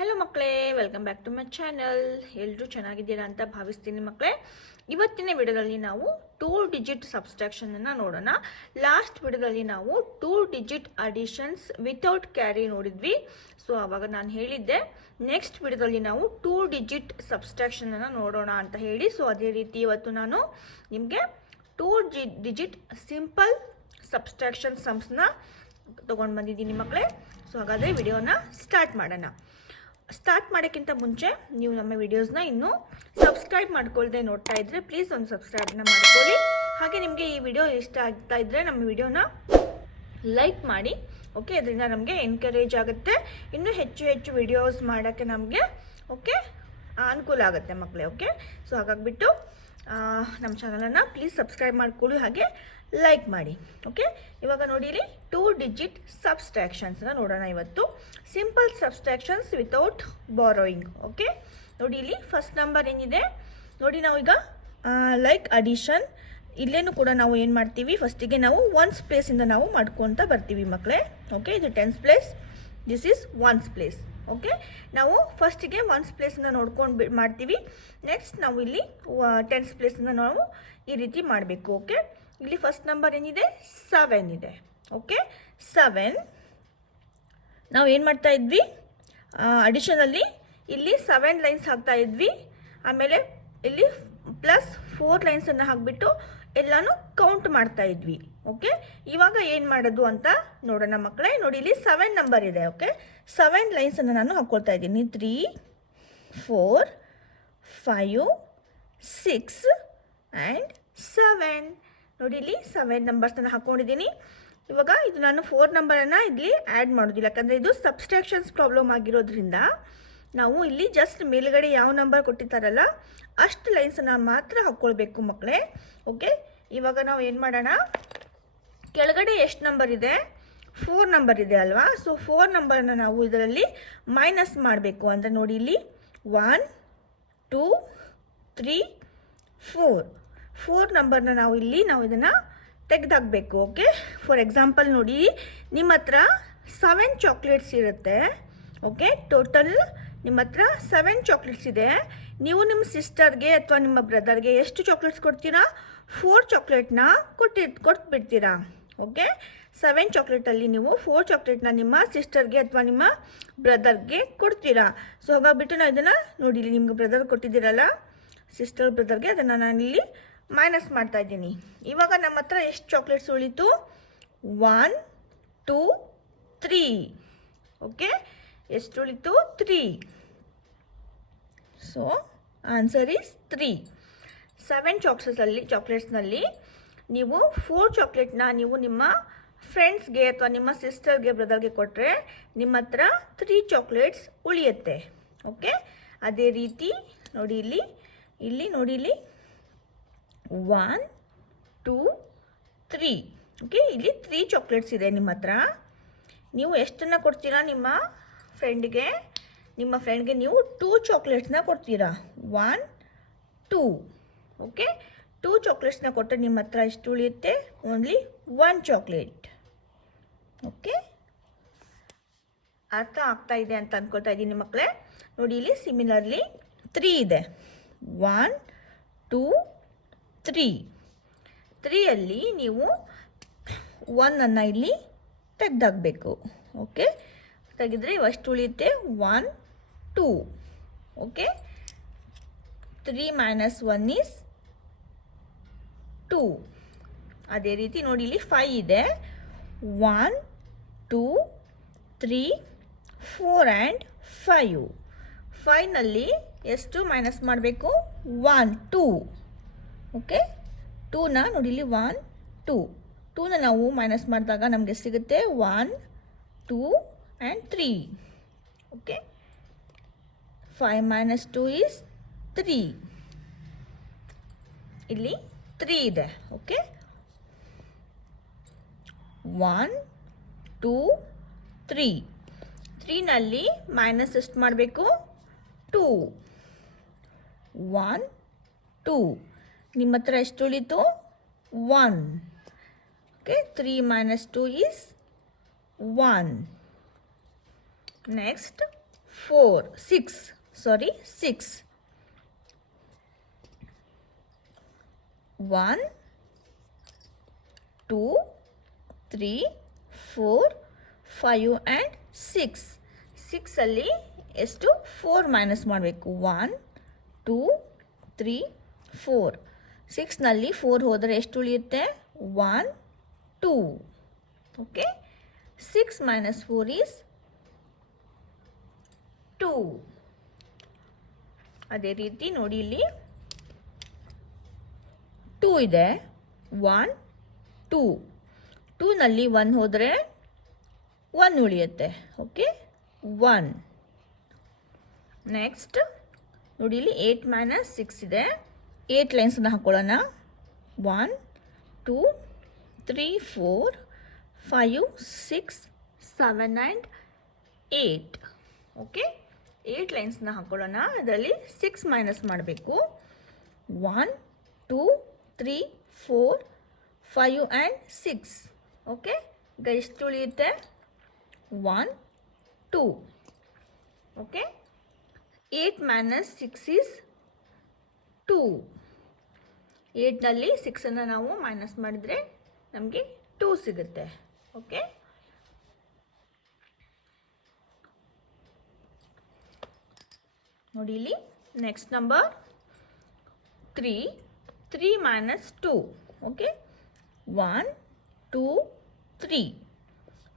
Hello ಮಕ್ಕಳೇ, welcome back to my channel. ಎಲ್ಲರೂ ಚೆನ್ನಾಗಿದ್ದೀರಾ ಅಂತ ಭಾವಿಸ್ತೀನಿ ಮಕ್ಕಳೇ. ಇವತ್ತಿನ ವಿಡಿಯೋದಲ್ಲಿ ನಾವು 2 ಡಿಜಿಟ್ ಸಬ್ಸ್ಟ್ರಾಕ್ಷನ್ ಅನ್ನು ನೋಡೋಣ. ಲಾಸ್ಟ್ ವಿಡಿಯೋದಲ್ಲಿ ನಾವು 2 ಡಿಜಿಟ್ ಅಡಿಷನ್ಸ್ ವಿತೌಟ್ ಕ್ಯಾರಿ ನೋಡಿದ್ವಿ. ಸೊ ಆವಾಗ ನಾನು ಹೇಳಿದ್ದೆ ನೆಕ್ಸ್ಟ್ ವಿಡಿಯೋದಲ್ಲಿ ನಾವು 2 ಡಿಜಿಟ್ ಸಬ್ಸ್ಟ್ರಾಕ್ಷನ್ ಅನ್ನು ನೋಡೋಣ ಅಂತ ಹೇಳಿ. ಸೊ ಅದೇ ರೀತಿ ಇವತ್ತು ನಾನು ನಿಮಗೆ 2 ಡಿಜಿಟ್ ಸಿಂಪಲ್ ಸಬ್ಸ್ಟ್ರಾಕ್ಷನ್ ಸಮ್ಸ್ನ ತೊಗೊಂಡು ಬಂದಿದ್ದೀನಿ ಮಕ್ಕಳೇ. ಸೊ ಹಾಗಾದರೆ ವಿಡಿಯೋನ ಸ್ಟಾರ್ಟ್ ಮಾಡೋಣ. ಸ್ಟಾರ್ಟ್ ಮಾಡೋಕ್ಕಿಂತ ಮುಂಚೆ ನೀವು ನಮ್ಮ ವಿಡಿಯೋಸ್ನ ಇನ್ನೂ ಸಬ್ಸ್ಕ್ರೈಬ್ ಮಾಡ್ಕೊಳ್ದೆ ನೋಡ್ತಾ ಇದ್ದರೆ ಪ್ಲೀಸ್ ಒಂದು ಸಬ್ಸ್ಕ್ರೈಬ್ನ ಮಾಡ್ಕೊಳ್ಳಿ. ಹಾಗೆ ನಿಮಗೆ ಈ ವಿಡಿಯೋ ಇಷ್ಟ ಆಗ್ತಾ ಇದ್ದರೆ ನಮ್ಮ ವಿಡಿಯೋನ ಲೈಕ್ ಮಾಡಿ. ಓಕೆ, ಅದರಿಂದ ನಮಗೆ ಎನ್ಕರೇಜ್ ಆಗುತ್ತೆ, ಇನ್ನೂ ಹೆಚ್ಚು ಹೆಚ್ಚು ವಿಡಿಯೋಸ್ ಮಾಡೋಕ್ಕೆ ನಮಗೆ ಓಕೆ ಅನುಕೂಲ ಆಗುತ್ತೆ ಮಕ್ಕಳೇ. ಓಕೆ, ಸೊ ಹಾಗಾಗಿಬಿಟ್ಟು ನಮ್ಮ ಚಾನಲನ್ನು ಪ್ಲೀಸ್ ಸಬ್ಸ್ಕ್ರೈಬ್ ಮಾಡ್ಕೊಳ್ಳಿ, ಹಾಗೆ ಲೈಕ್ ಮಾಡಿ. ಓಕೆ, ಇವಾಗ ನೋಡಿ ಇಲ್ಲಿ 2 ಡಿಜಿಟ್ ಸಬ್ಸ್ಟ್ರಾಕ್ಷನ್ಸ್ನ ನೋಡೋಣ ಇವತ್ತು. Simple subtractions without borrowing. Okay, ನೋಡಿ ಇಲ್ಲಿ ಫಸ್ಟ್ ನಂಬರ್ ಏನಿದೆ ನೋಡಿ, ನಾವು ಈಗ ಲೈಕ್ ಅಡಿಷನ್ ಇಲ್ಲೇನು ಕೂಡ ನಾವು ಏನು ಮಾಡ್ತೀವಿ, ಫಸ್ಟಿಗೆ ನಾವು ಒನ್ಸ್ ಪ್ಲೇಸಿಂದ ನಾವು ಮಾಡ್ಕೊತ ಬರ್ತೀವಿ ಮಕ್ಕಳೇ. ಓಕೆ, ಇದು 10th place, this is once place. Okay, ನಾವು ಫಸ್ಟಿಗೆ ಒನ್ಸ್ ಪ್ಲೇಸಿಂದ ನೋಡ್ಕೊಂಡು ಮಾಡ್ತೀವಿ. ನೆಕ್ಸ್ಟ್ ನಾವು ಇಲ್ಲಿ 10th ಪ್ಲೇಸಿಂದ ನಾವು ಈ ರೀತಿ ಮಾಡಬೇಕು. ಓಕೆ, ಇಲ್ಲಿ ಫಸ್ಟ್ ನಂಬರ್ ಏನಿದೆ 7 ಇದೆ. ಓಕೆ, 7 ನಾವು ಏನು ಮಾಡ್ತಾ ಇದ್ವಿ, ಅಡಿಷನಲ್ಲಿ ಇಲ್ಲಿ 7 ಲೈನ್ಸ್ ಹಾಕ್ತಾ ಇದ್ವಿ. ಆಮೇಲೆ ಇಲ್ಲಿ ಪ್ಲಸ್ 4 ಲೈನ್ಸನ್ನು ಹಾಕ್ಬಿಟ್ಟು ಎಲ್ಲಾನು ಕೌಂಟ್ ಮಾಡ್ತಾ ಇದ್ವಿ. ಓಕೆ, ಇವಾಗ ಏನು ಮಾಡೋದು ಅಂತ ನೋಡೋಣ ಮಕ್ಕಳೇ. ನೋಡಿ ಇಲ್ಲಿ 7 ನಂಬರ್ ಇದೆ. ಓಕೆ, 7 ಲೈನ್ಸನ್ನು ನಾನು ಹಾಕ್ಕೊಳ್ತಾ ಇದ್ದೀನಿ. 3, 4, 5, 6 ಆ್ಯಂಡ್ 7. ನೋಡಿ ಇಲ್ಲಿ 7 ನಂಬರ್ಸನ್ನು ಹಾಕ್ಕೊಂಡಿದ್ದೀನಿ. ಇವಾಗ ಇದು ನಾನು 4 ನಂಬರನ್ನು ಇಲ್ಲಿ ಆ್ಯಡ್ ಮಾಡೋದಿಲ್ಲ, ಯಾಕಂದರೆ ಇದು ಸಬ್ಸ್ಟ್ರಾಕ್ಷನ್ಸ್ ಪ್ರಾಬ್ಲಮ್ ಆಗಿರೋದ್ರಿಂದ ನಾವು ಇಲ್ಲಿ ಜಸ್ಟ್ ಮೇಲ್ಗಡೆ ಯಾವ ನಂಬರ್ ಕೊಟ್ಟಿರ್ತಾರಲ್ಲ ಅಷ್ಟು ಲೈನ್ಸನ್ನು ಮಾತ್ರ ಹಾಕ್ಕೊಳ್ಬೇಕು ಮಕ್ಕಳೇ. ಓಕೆ, ಇವಾಗ ನಾವು ಏನು ಮಾಡೋಣ, ಕೆಳಗಡೆ ಎಷ್ಟು ನಂಬರ್ ಇದೆ, 4 ನಂಬರ್ ಇದೆ ಅಲ್ವಾ. ಸೊ 4 ನಂಬರನ್ನು ನಾವು ಇದರಲ್ಲಿ ಮೈನಸ್ ಮಾಡಬೇಕು. ಅಂದರೆ ನೋಡಿ ಇಲ್ಲಿ 1, 2, 3, 4 ನಂಬರ್ನ ನಾವು ಇದನ್ನು ತೆಗೆದಾಕಬೇಕು. ಓಕೆ, ಫಾರ್ ಎಕ್ಸಾಂಪಲ್ ನೋಡಿ, ನಿಮ್ಮ ಹತ್ರ 7 ಚಾಕ್ಲೇಟ್ಸ್ ಇರುತ್ತೆ. ಓಕೆ, ಟೋಟಲ್ ನಿಮ್ಮ ಹತ್ರ 7 ಚಾಕ್ಲೇಟ್ಸ್ ಇದೆ. ನೀವು ನಿಮ್ಮ ಸಿಸ್ಟರ್ಗೆ ಅಥವಾ ನಿಮ್ಮ ಬ್ರದರ್ಗೆ ಎಷ್ಟು ಚಾಕ್ಲೇಟ್ಸ್ ಕೊಡ್ತೀರಾ, 4 ಚಾಕ್ಲೇಟ್ನ ಕೊಟ್ಬಿಡ್ತೀರಾ. ಓಕೆ, 7 ಚಾಕ್ಲೇಟಲ್ಲಿ ನೀವು 4 ಚಾಕ್ಲೇಟ್ನ ನಿಮ್ಮ ಸಿಸ್ಟರ್ಗೆ ಅಥವಾ ನಿಮ್ಮ ಬ್ರದರ್ಗೆ ಕೊಡ್ತೀರಾ. ಸೊ ಹಾಗಾಗ್ಬಿಟ್ಟು ನಾವು ಇದನ್ನು ನೋಡಿ, ಇಲ್ಲಿ ನಿಮ್ಗೆ ಬ್ರದರ್ ಕೊಟ್ಟಿದ್ದೀರಲ್ಲ, ಸಿಸ್ಟರ್ ಬ್ರದರ್ಗೆ ಅದನ್ನು ನಾನಿಲ್ಲಿ ಮೈನಸ್ ಮಾಡ್ತಾ ಇದ್ದೀನಿ. ಇವಾಗ ನಮ್ಮ ಹತ್ರ ಎಷ್ಟು ಚಾಕ್ಲೇಟ್ಸ್ ಉಳಿತು, 1, 2, 3. ಓಕೆ, ಎಷ್ಟು ಉಳಿತು, 3. So answer is 3. 7 ಚಾಕ್ಲೇಟ್ಸ್ನಲ್ಲಿ ನೀವು 4 ಚಾಕ್ಲೇಟ್ನ ನೀವು ನಿಮ್ಮ ಫ್ರೆಂಡ್ಸ್ಗೆ ಅಥವಾ ನಿಮ್ಮ ಸಿಸ್ಟರ್ಗೆ ಬ್ರದರ್ಗೆ ಕೊಟ್ಟರೆ ನಿಮ್ಮ ಹತ್ರ 3 ಚಾಕ್ಲೇಟ್ಸ್ ಉಳಿಯುತ್ತೆ. ಓಕೆ, ಅದೇ ರೀತಿ ನೋಡಿ ಇಲ್ಲಿ ನೋಡಿ ಇಲ್ಲಿ 1, 2, 3. ಓಕೆ, ಇಲ್ಲಿ 3 ಚಾಕ್ಲೇಟ್ಸ್ ಇದೆ ನಿಮ್ಮ ಹತ್ರ. ನೀವು ಎಷ್ಟನ್ನು ಕೊಡ್ತೀರಾ ನಿಮ್ಮ ಫ್ರೆಂಡ್ಗೆ ನೀವು 2 ಚಾಕ್ಲೇಟ್ಸ್ನ ಕೊಡ್ತೀರಾ. 1, 2. ಓಕೆ, 2 ಚಾಕ್ಲೇಟ್ಸ್ನ ಕೊಟ್ಟರೆ ನಿಮ್ಮ ಹತ್ರ ಎಷ್ಟು ಉಳಿಯುತ್ತೆ, ಓನ್ಲಿ 1 ಚಾಕ್ಲೇಟ್. ಓಕೆ, ಅರ್ಥ ಆಗ್ತಾ ಇದೆ ಅಂತ ಅಂದ್ಕೊಳ್ತಾ ಇದ್ದೀನಿ ಮಕ್ಕಳೇ. ನೋಡಿ ಇಲ್ಲಿ ಸಿಮಿಲರ್ಲಿ 3 ಇದೆ. 1, 2, 3. 3ಯಲ್ಲಿ ನೀವು 1ಅನ್ನು ಇಲ್ಲಿ ತೆಗೆದಾಕಬೇಕು. ಓಕೆ, ತೆಗೆದ್ರೆ ಎಷ್ಟು ಉಳಿಯುತ್ತೆ, 1, 2. Okay, 3 - 1 is 2. ಅದೇ ರೀತಿ ನೋಡಿ ಇಲ್ಲಿ 5 ಇದೆ. 1, 2, 3, 4 ಆ್ಯಂಡ್ 5. 5ನಲ್ಲಿ ಎಷ್ಟು ಮೈನಸ್ ಮಾಡಬೇಕು, 1, 2. ಓಕೆ, 2ನ ನೋಡಿ ಇಲ್ಲಿ 1, 2. 2ನ ನಾವು ಮೈನಸ್ ಮಾಡಿದಾಗ ನಮಗೆ ಸಿಗುತ್ತೆ 1, 2 ಆ್ಯಂಡ್ 3. Okay, 5 - 2 is 3. ಇಲ್ಲಿ 3 ಇದೆ. ಓಕೆ, 1, 2, 3. 3ನಲ್ಲಿ ಮೈನಸ್ ಎಷ್ಟು ಮಾಡಬೇಕು, 2. 1, 2. ನಿಮ್ಮ ಹತ್ರ ಎಷ್ಟು ಉಳಿತು, 1. Okay, 3 - 2 is 1. ನೆಕ್ಸ್ಟ್ 6. 1 2 3 4 5 and 6. 6 ಅಲ್ಲಿ ಎಷ್ಟು 4 ಮೈನಸ್ ಮಾಡಬೇಕು 1 2 3 4. 6 ನಲ್ಲಿ 4 ಹೋದರೆ ಎಷ್ಟು ಉಳಿಯುತ್ತೆ 1 2. Okay 6 minus 4 is 2. ಅದೇ ರೀತಿ ನೋಡಿ ಇಲ್ಲಿ 2 ಇದೆ 1 2. 2 ನಲ್ಲಿ 1 ಹೋದರೆ 1 ಉಳಿಯುತ್ತೆ ಓಕೆ 1. ನೆಕ್ಸ್ಟ್ ನೋಡಿ ಇಲ್ಲಿ 8 ಮೈನಸ್ 6 ಇದೆ 8 ಲೈನ್ಸನ್ನು ಹಾಕೊಳ್ಳೋಣ 1 2 3 4 5 6 7 and 8. ಓಕೆ 8 ಲೈನ್ಸ್ನ ಹಾಕೊಳ್ಳೋಣ ಅದರಲ್ಲಿ 6 ಮೈನಸ್ ಮಾಡಬೇಕು 1 2 3 4 5 and 6. ಓಕೆ ಈಗ ಎಷ್ಟು ಉಳಿಯುತ್ತೆ 1 2. Okay 8 minus 6 is 2. 8ನಲ್ಲಿ 6ಅನ್ನು ನಾವು ಮೈನಸ್ ಮಾಡಿದರೆ ನಮಗೆ 2 ಸಿಗುತ್ತೆ ಓಕೆ ನೋಡಿ ಇಲ್ಲಿ ನೆಕ್ಸ್ಟ್ ನಂಬರ್ 3 ಮೈನಸ್ 2 ಓಕೆ 1 2 3.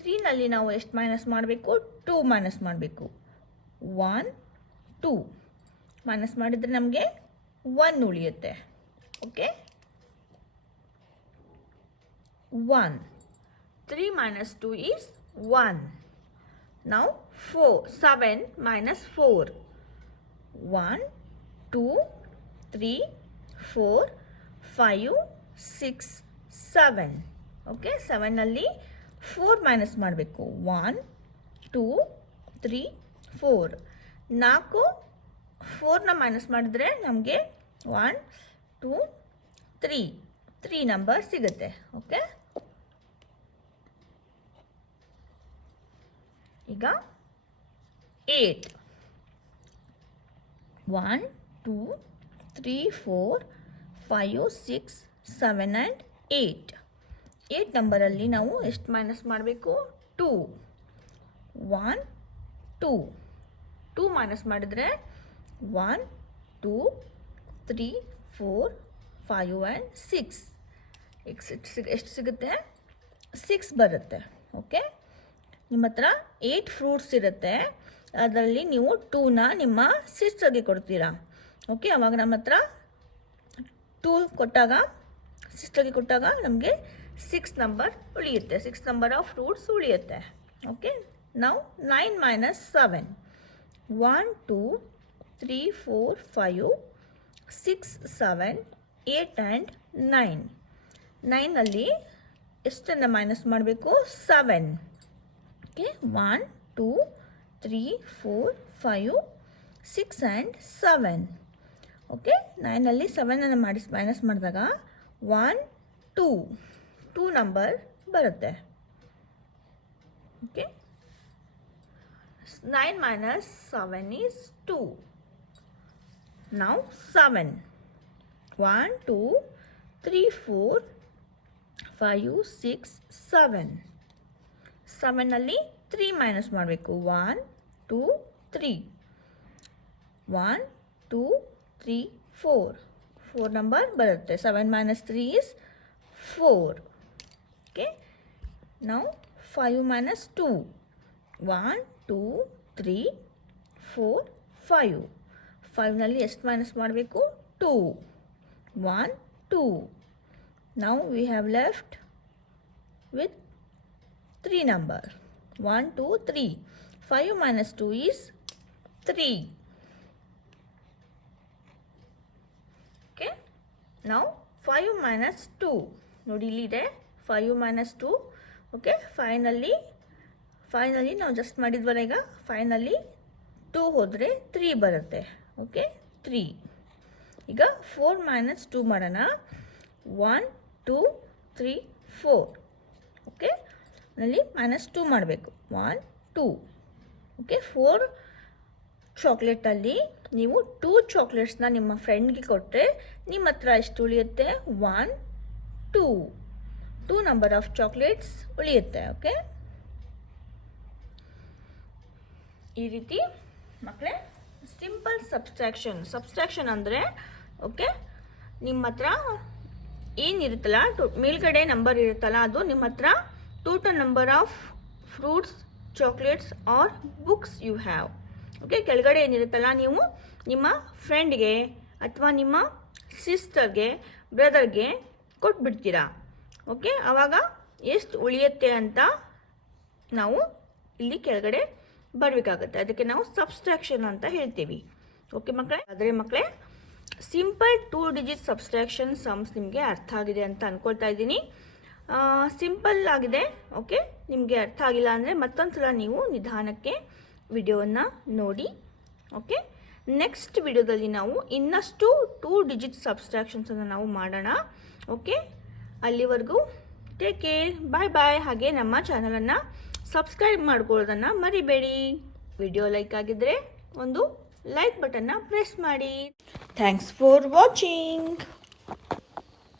3 ನಲ್ಲಿ ನಾವು ಎಷ್ಟು ಮೈನಸ್ ಮಾಡಬೇಕು 2 ಮೈನಸ್ ಮಾಡಬೇಕು 1 2 ಮೈನಸ್ ಮಾಡಿದರೆ ನಮಗೆ 1 ಉಳಿಯುತ್ತೆ okay 1. 3 minus 2 is 1. Now 7 minus 4. 1 2 3 4 5 6 7. Okay 7 ನಲ್ಲಿ 4 ಮೈನಸ್ ಮಾಡಬೇಕು 1 2 3 4. 4ನ ಮೈನಸ್ ಮಾಡಿದರೆ ನಮಗೆ 1 2 3 ನಂಬರ್ ಸಿಗುತ್ತೆ ಓಕೆ ಈಗ 8 1 2 3 4 5 6 7 and 8. 8 ನಂಬರಲ್ಲಿ ನಾವು ಎಷ್ಟು ಮೈನಸ್ ಮಾಡಬೇಕು 2 1 2 2 ಮೈನಸ್ ಮಾಡಿದರೆ 1 2 3 4 5 and 6. ಎಷ್ಟು ಸಿಗುತ್ತೆ 6 ಬರುತ್ತೆ ಓಕೆ ನಿಮ್ಮ ಹತ್ರ 8 ಫ್ರೂಟ್ಸ್ ಇರುತ್ತೆ ಅದರಲ್ಲಿ ನೀವು 2ನ ನಿಮ್ಮ ಸಿಸ್ಟರ್ಗೆ ಕೊಡ್ತೀರಾ ಓಕೆ ಅವಾಗ ನಮ್ಮ ಹತ್ರ 2 ಕೊಟ್ಟಾಗ ಸಿಸ್ಟರ್ಗೆ ಕೊಟ್ಟಾಗ ನಮಗೆ 6 ನಂಬರ್ ಉಳಿಯುತ್ತೆ 6 ನಂಬರ್ ಆಫ್ ಫ್ರೂಟ್ಸ್ ಉಳಿಯುತ್ತೆ ಓಕೆ ನಾವು 9 ಮೈನಸ್ 7 1 2 3 4 5 6 7 8 and 9. 9ನಲ್ಲಿ ಎಷ್ಟನ್ನು ಮೈನಸ್ ಮಾಡಬೇಕು 7 ಓಕೆ 1 2 3 4 5 6 and 7. ಓಕೆ 9ನಲ್ಲಿ 7ಅನ್ನು ಮೈನಸ್ ಮಾಡಿದಾಗ 1 2 ನಂಬರ್ ಬರುತ್ತೆ okay 9 minus 7 is 2. Now 7 1 2 3 4 5 6 7. 7ನಲ್ಲಿ 3 minus ಮಾಡಬೇಕು 1 2 3 1 2 3 4 ನಂಬರ್ ಬರುತ್ತೆ 7 minus 3 is 4 okay now 5 minus 2 1 2 3 4 5 5ನಲ್ಲಿ ಎಷ್ಟು ಮೈನಸ್ ಮಾಡಬೇಕು 2 1 2 now we have left with 3 number 1 2 3 5 minus 2 is 3 okay now 5 minus 2 ನೋಡಿ ಇಲ್ಲಿ ಇದೆ 5 minus 2 ಓಕೆ ಫೈನಲಿ ನಾವು ಜಸ್ಟ್ ಮಾಡಿದ್ವಲ್ಲ ಈಗ ಫೈನಲಿ 2 ಹೋದರೆ 3 ಬರುತ್ತೆ ಓಕೆ 3 ಈಗ 4 minus 2 ಮಾಡೋಣ 1 2 3 4 ಓಕೆ ನಲ್ಲಿ -2 ಮಾಡಬೇಕು 1 2 ಓಕೆ 4 ಚಾಕ್ಲೇಟಲ್ಲಿ ನೀವು 2 ಚಾಕ್ಲೇಟ್ಸ್ನ ನಿಮ್ಮ ಫ್ರೆಂಡ್ಗೆ ಕೊಟ್ಟರೆ ನಿಮ್ಮ ಹತ್ರ ಎಷ್ಟು ಉಳಿಯುತ್ತೆ? 1 2 ನಂಬರ್ ಆಫ್ ಚಾಕ್ಲೇಟ್ಸ್ ಉಳಿಯುತ್ತೆ. ಓಕೆ, ಈ ರೀತಿ ಮಕ್ಕಳೇ ಸಿಂಪಲ್ ಸಬ್ಸ್ಟ್ರಾಕ್ಷನ್ ಅಂದರೆ ಓಕೆ, ನಿಮ್ಮ ಹತ್ರ ಏನಿರುತ್ತಲ್ಲ ಮೇಲ್ಗಡೆ ನಂಬರ್ ಇರುತ್ತಲ್ಲ ಅದು ನಿಮ್ಮ ಹತ್ರ total number of fruits, chocolates or books you have. Okay, ಕೆಳಗಡೆ ಏನಿರುತ್ತಲ್ಲ ನೀವು ನಿಮ್ಮ ಫ್ರೆಂಡ್ಗೆ ಅಥವಾ ನಿಮ್ಮ ಸಿಸ್ಟರ್ಗೆ, ಬ್ರದರ್ಗೆ ಕೊಟ್ಬಿಡ್ತೀರಾ. ಓಕೆ, ಆವಾಗ ಎಷ್ಟು ಉಳಿಯುತ್ತೆ ಅಂತ ನಾವು ಇಲ್ಲಿ ಕೆಳಗಡೆ ಬರಬೇಕಾಗುತ್ತೆ. ಅದಕ್ಕೆ ನಾವು ಸಬ್ಸ್ಟ್ರಾಕ್ಷನ್ ಅಂತ ಹೇಳ್ತೀವಿ. ಓಕೆ ಮಕ್ಕಳೇ, ಆದರೆ ಮಕ್ಕಳೇ ಸಿಂಪಲ್ 2 ಡಿಜಿಟ್ ಸಬ್ಸ್ಟ್ರಾಕ್ಷನ್ ಸಮ್ಸ್ ನಿಮಗೆ ಅರ್ಥ ಆಗಿದೆ ಅಂತ ಅಂದ್ಕೊಳ್ತಾ ಇದ್ದೀನಿ. ಸಿಂಪಲ್ ಆಗಿದೆ. ಓಕೆ, ನಿಮಗೆ ಅರ್ಥ ಆಗಿಲ್ಲ ಅಂದರೆ ಮತ್ತೊಂದು ಸಲ ನೀವು ನಿಧಾನಕ್ಕೆ ವಿಡಿಯೋವನ್ನು ನೋಡಿ. ಓಕೆ, ನೆಕ್ಸ್ಟ್ ವಿಡಿಯೋದಲ್ಲಿ ನಾವು ಇನ್ನಷ್ಟು 2 ಡಿಜಿಟ್ ಸಬ್ಸ್ಟ್ರಾಕ್ಷನ್ಸನ್ನು ನಾವು ಮಾಡೋಣ. ಓಕೆ, ಅಲ್ಲಿವರೆಗೂ ಟೇಕ್ ಕೇರ್, ಬಾಯ್ ಬಾಯ್. ಹಾಗೆ ನಮ್ಮ ಚಾನಲನ್ನು ಸಬ್ಸ್ಕ್ರೈಬ್ ಮಾಡ್ಕೊಳ್ಳೋದನ್ನು ಮರಿಬೇಡಿ. ವಿಡಿಯೋ ಲೈಕ್ ಆಗಿದ್ದರೆ ಒಂದು ಲೈಕ್ ಬಟನ್ನ ಪ್ರೆಸ್ ಮಾಡಿ. Thanks for watching.